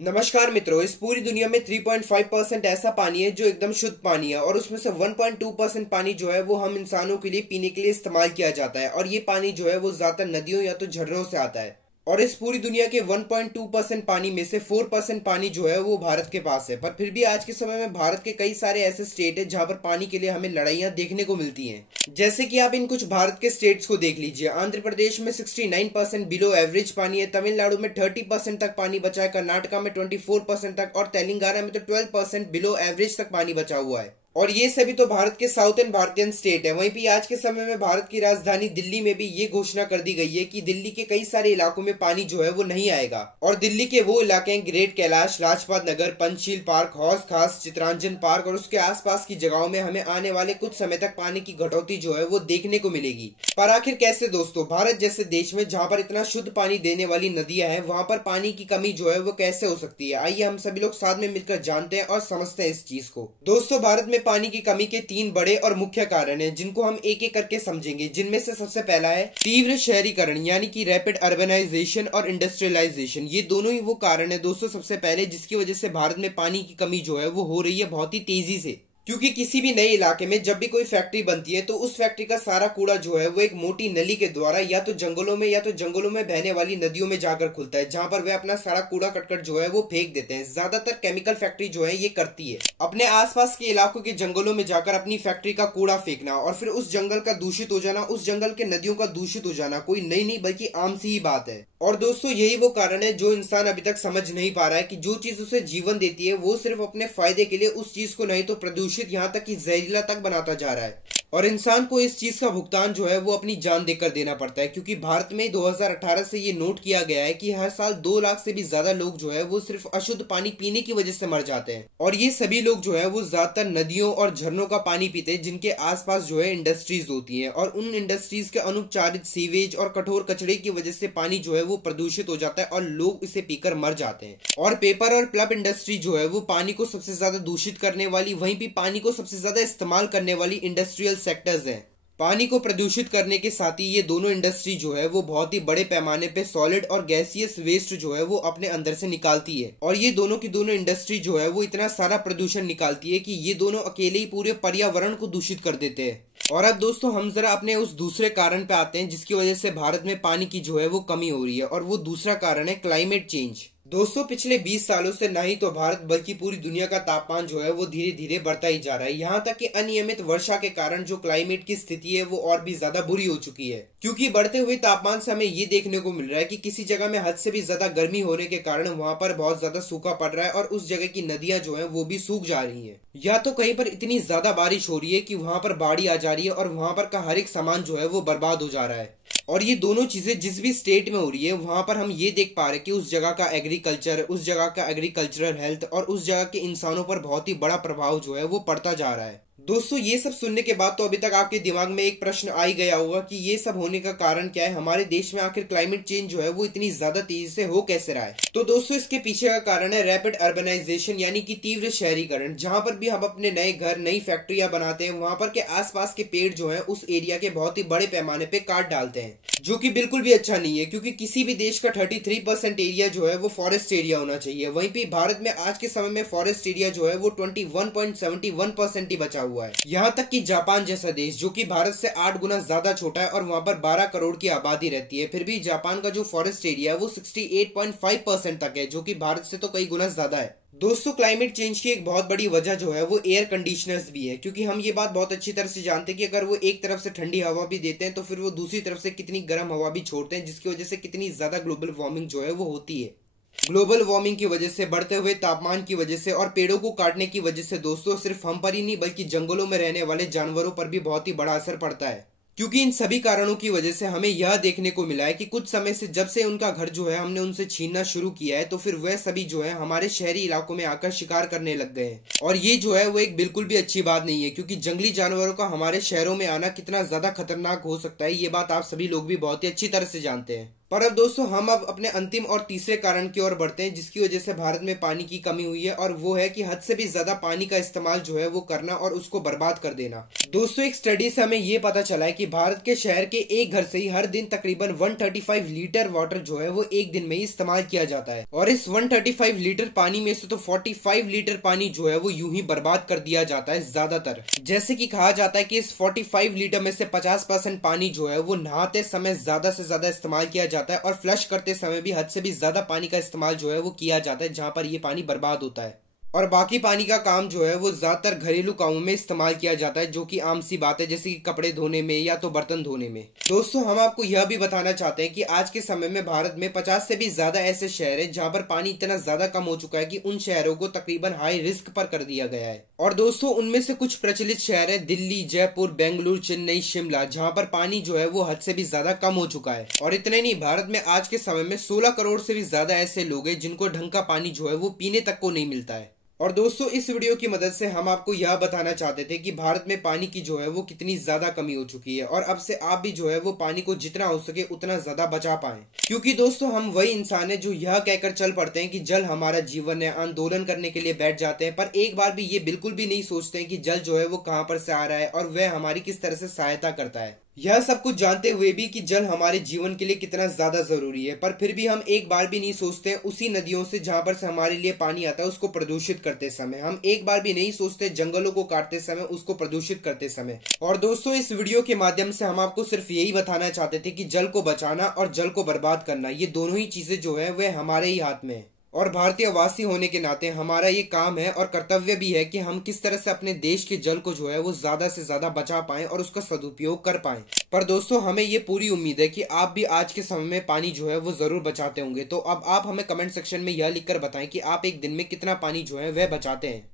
नमस्कार मित्रों। इस पूरी दुनिया में 3.5% ऐसा पानी है जो एकदम शुद्ध पानी है और उसमें से 1.2% पानी जो है वो हम इंसानों के लिए पीने के लिए इस्तेमाल किया जाता है। और ये पानी जो है वो ज्यादातर नदियों या तो झरनों से आता है। और इस पूरी दुनिया के 1.2% पानी में से 4% पानी जो है वो भारत के पास है। पर फिर भी आज के समय में भारत के कई सारे ऐसे स्टेट है जहां पर पानी के लिए हमें लड़ाइयां देखने को मिलती हैं। जैसे कि आप इन कुछ भारत के स्टेट्स को देख लीजिए। आंध्र प्रदेश में 69% बिलो एवरेज पानी है, तमिलनाडु में 30% तक पानी बचा है, कर्नाटका में 24% तक और तेलंगाना में तो 12% बिलो एवरेज तक पानी बचा हुआ है। और ये सभी तो भारत के साउथर्न भारतीयन स्टेट है। वहीं भी आज के समय में भारत की राजधानी दिल्ली में भी ये घोषणा कर दी गई है कि दिल्ली के कई सारे इलाकों में पानी जो है वो नहीं आएगा। और दिल्ली के वो इलाके हैं ग्रेट कैलाश, राजपाट नगर, पंचशील पार्क, हौस खास, चितरंजन पार्क और उसके आसपास की जगहों में हमें आने वाले कुछ समय तक पानी की कटौती जो है वो देखने को मिलेगी। पर आखिर कैसे दोस्तों, भारत जैसे देश में जहाँ पर इतना शुद्ध पानी देने वाली नदियां हैं वहां पर पानी की कमी जो है वो कैसे हो सकती है? आइए हम सभी लोग साथ में मिलकर जानते हैं और समझते हैं इस चीज को। दोस्तों, भारत में पानी की कमी के 3 बड़े और मुख्य कारण हैं जिनको हम एक एक करके समझेंगे। जिनमें से सबसे पहला है तीव्र शहरीकरण यानी कि रैपिड अर्बनाइजेशन और इंडस्ट्रियलाइजेशन। ये दोनों ही वो कारण है दोस्तों सबसे पहले जिसकी वजह से भारत में पानी की कमी जो है वो हो रही है बहुत ही तेजी से। क्योंकि किसी भी नए इलाके में जब भी कोई फैक्ट्री बनती है तो उस फैक्ट्री का सारा कूड़ा जो है वो एक मोटी नली के द्वारा या तो जंगलों में बहने वाली नदियों में जाकर खुलता है, जहां पर वे अपना सारा कूड़ा कटकर जो है वो फेंक देते हैं। ज्यादातर केमिकल फैक्ट्री जो है ये करती है अपने आसपास के इलाकों के जंगलों में जाकर अपनी फैक्ट्री का कूड़ा फेंकना और फिर उस जंगल का दूषित हो जाना, उस जंगल के नदियों का दूषित हो जाना कोई नई नहीं बल्कि आम सी ही बात है। और दोस्तों यही वो कारण है जो इंसान अभी तक समझ नहीं पा रहा है कि जो चीज उसे जीवन देती है वो सिर्फ अपने फायदे के लिए उस चीज को नहीं तो प्रदूषित यहाँ तक कि जहरीला तक बनाता जा रहा है। और इंसान को इस चीज का भुगतान जो है वो अपनी जान देकर देना पड़ता है। क्योंकि भारत में 2018 से ये नोट किया गया है कि हर साल 2 लाख से भी ज्यादा लोग जो है वो सिर्फ अशुद्ध पानी पीने की वजह से मर जाते हैं। और ये सभी लोग जो है वो ज्यादातर नदियों और झरनों का पानी पीते हैं जिनके आसपास जो है इंडस्ट्रीज होती है। और उन इंडस्ट्रीज के अनुपचारित सीवेज और कठोर कचड़े की वजह से पानी जो है वो प्रदूषित हो जाता है और लोग इसे पीकर मर जाते हैं। और पेपर और पल्प इंडस्ट्री जो है वो पानी को सबसे ज्यादा दूषित करने वाली, वहीं भी पानी को सबसे ज्यादा इस्तेमाल करने वाली इंडस्ट्रियल सेक्टर्स हैं। पानी को प्रदूषित करने के साथ ही ये दोनों इंडस्ट्री जो है वो बहुत ही बड़े पैमाने पे सॉलिड और गैसियस वेस्ट जो है वो अपने अंदर से निकालती है। और ये दोनों की दोनों इंडस्ट्री जो है वो इतना सारा प्रदूषण निकालती है कि ये दोनों अकेले ही पूरे पर्यावरण को दूषित कर देते हैं। और अब दोस्तों हम जरा अपने उस दूसरे कारण पे आते हैं जिसकी वजह से भारत में पानी की जो है वो कमी हो रही है। और वो दूसरा कारण है क्लाइमेट चेंज। दोस्तों पिछले 20 सालों से न ही तो भारत बल्कि पूरी दुनिया का तापमान जो है वो धीरे धीरे बढ़ता ही जा रहा है। यहाँ तक कि अनियमित वर्षा के कारण जो क्लाइमेट की स्थिति है वो और भी ज्यादा बुरी हो चुकी है। क्योंकि बढ़ते हुए तापमान से हमें ये देखने को मिल रहा है कि किसी जगह में हद से भी ज्यादा गर्मी होने के कारण वहां पर बहुत ज्यादा सूखा पड़ रहा है और उस जगह की नदियां जो है वो भी सूख जा रही है। या तो कहीं पर इतनी ज्यादा बारिश हो रही है कि वहां पर बाढ़ आ जा रही है और वहां पर का हर एक सामान जो है वो बर्बाद हो जा रहा है। और ये दोनों चीजें जिस भी स्टेट में हो रही है वहां पर हम ये देख पा रहे हैं कि उस जगह का एग्रीकल्चर, उस जगह का एग्रीकल्चरल हेल्थ और उस जगह के इंसानों पर बहुत ही बड़ा प्रभाव जो है वो पड़ता जा रहा है। दोस्तों ये सब सुनने के बाद तो अभी तक आपके दिमाग में एक प्रश्न आ ही गया होगा कि ये सब होने का कारण क्या है, हमारे देश में आखिर क्लाइमेट चेंज जो है वो इतनी ज्यादा तेजी से हो कैसे रहा है। तो दोस्तों इसके पीछे का कारण है रैपिड अर्बनाइजेशन यानी कि तीव्र शहरीकरण। जहां पर भी हम अपने नए घर, नई फैक्ट्रियां बनाते हैं वहां पर के आसपास के पेड़ जो है उस एरिया के बहुत ही बड़े पैमाने पे काट डालते हैं, जो कि बिल्कुल भी अच्छा नहीं है। क्योंकि किसी भी देश का 33% एरिया जो है वो फॉरेस्ट एरिया होना चाहिए। वहीं पे भारत में आज के समय में फॉरेस्ट एरिया जो है वो 21.71% ही बचा हुआ है। यहाँ तक कि जापान जैसा देश जो कि भारत से 8 गुना ज्यादा छोटा है और वहां पर 12 करोड़ की आबादी रहती है, फिर भी जापान का जो फॉरेस्ट एरिया है वो 68.5% तक है, जो कि भारत से तो कई गुना ज्यादा है। दोस्तों क्लाइमेट चेंज की एक बहुत बड़ी वजह जो है वो एयर कंडीशनर्स भी है। क्योंकि हम ये बात बहुत अच्छी तरह से जानते हैं कि अगर वो एक तरफ से ठंडी हवा भी देते हैं तो फिर वो दूसरी तरफ से कितनी गर्म हवा भी छोड़ते हैं, जिसकी वजह से कितनी ज्यादा ग्लोबल वार्मिंग जो है वो होती है। ग्लोबल वार्मिंग की वजह से, बढ़ते हुए तापमान की वजह से और पेड़ों को काटने की वजह से दोस्तों सिर्फ हम पर ही नहीं बल्कि जंगलों में रहने वाले जानवरों पर भी बहुत ही बड़ा असर पड़ता है। क्योंकि इन सभी कारणों की वजह से हमें यह देखने को मिला है कि कुछ समय से जब से उनका घर जो है हमने उनसे छीनना शुरू किया है तो फिर वह सभी जो है हमारे शहरी इलाकों में आकर शिकार करने लग गए हैं। और ये जो है वो एक बिल्कुल भी अच्छी बात नहीं है। क्योंकि जंगली जानवरों का हमारे शहरों में आना कितना ज्यादा खतरनाक हो सकता है ये बात आप सभी लोग भी बहुत ही अच्छी तरह से जानते हैं। पर अब दोस्तों हम अब अपने अंतिम और तीसरे कारण की ओर बढ़ते हैं जिसकी वजह से भारत में पानी की कमी हुई है, और वो है कि हद से भी ज्यादा पानी का इस्तेमाल जो है वो करना और उसको बर्बाद कर देना। दोस्तों एक स्टडी से हमें ये पता चला है कि भारत के शहर के एक घर से ही हर दिन तकरीबन 135 लीटर वाटर जो है वो एक दिन में ही इस्तेमाल किया जाता है, और इस 135 लीटर पानी में से तो 45 लीटर पानी जो है वो यूं ही बर्बाद कर दिया जाता है ज्यादातर। जैसे कि कहा जाता है कि इस 45 लीटर में से 50% पानी जो है वो नहाते समय ज्यादा से ज्यादा इस्तेमाल किया जाता है, और फ्लश करते समय भी हद से भी ज्यादा पानी का इस्तेमाल जो है वो किया जाता है, जहां पर ये पानी बर्बाद होता है। और बाकी पानी का काम जो है वो ज्यादातर घरेलू कामों में इस्तेमाल किया जाता है, जो कि आम सी बात है, जैसे कि कपड़े धोने में या तो बर्तन धोने में। दोस्तों हम आपको यह भी बताना चाहते हैं कि आज के समय में भारत में 50 से भी ज्यादा ऐसे शहर हैं जहां पर पानी इतना ज्यादा कम हो चुका है कि उन शहरों को तकरीबन हाई रिस्क पर कर दिया गया है। और दोस्तों उनमें से कुछ प्रचलित शहर है दिल्ली, जयपुर, बेंगलुरु, चेन्नई, शिमला, जहां पर पानी जो है वो हद से भी ज्यादा कम हो चुका है। और इतने नहीं, भारत में आज के समय में 16 करोड़ से भी ज्यादा ऐसे लोग हैं जिनको ढंग का पानी जो है वो पीने तक को नहीं मिलता है। और दोस्तों इस वीडियो की मदद से हम आपको यह बताना चाहते थे कि भारत में पानी की जो है वो कितनी ज्यादा कमी हो चुकी है, और अब से आप भी जो है वो पानी को जितना हो सके उतना ज्यादा बचा पाएं। क्योंकि दोस्तों हम वही इंसान है जो यह कहकर चल पड़ते हैं कि जल हमारा जीवन है, आंदोलन करने के लिए बैठ जाते हैं, पर एक बार भी ये बिल्कुल भी नहीं सोचते हैं कि जल जो है वो कहाँ पर से आ रहा है और वह हमारी किस तरह से सहायता करता है। यह सब कुछ जानते हुए भी कि जल हमारे जीवन के लिए कितना ज्यादा जरूरी है, पर फिर भी हम एक बार भी नहीं सोचते हैं उसी नदियों से जहां पर से हमारे लिए पानी आता है उसको प्रदूषित करते समय। हम एक बार भी नहीं सोचते जंगलों को काटते समय, उसको प्रदूषित करते समय। और दोस्तों इस वीडियो के माध्यम से हम आपको सिर्फ यही बताना चाहते थे कि जल को बचाना और जल को बर्बाद करना, ये दोनों ही चीजें जो है वह हमारे ही हाथ में है। और भारतीय वासी होने के नाते हमारा ये काम है और कर्तव्य भी है कि हम किस तरह से अपने देश के जल को जो है वो ज्यादा से ज्यादा बचा पाएं और उसका सदुपयोग कर पाएं। पर दोस्तों हमें ये पूरी उम्मीद है कि आप भी आज के समय में पानी जो है वो जरूर बचाते होंगे। तो अब आप हमें कमेंट सेक्शन में यह लिखकर बताएं कि आप एक दिन में कितना पानी जो है वह बचाते हैं।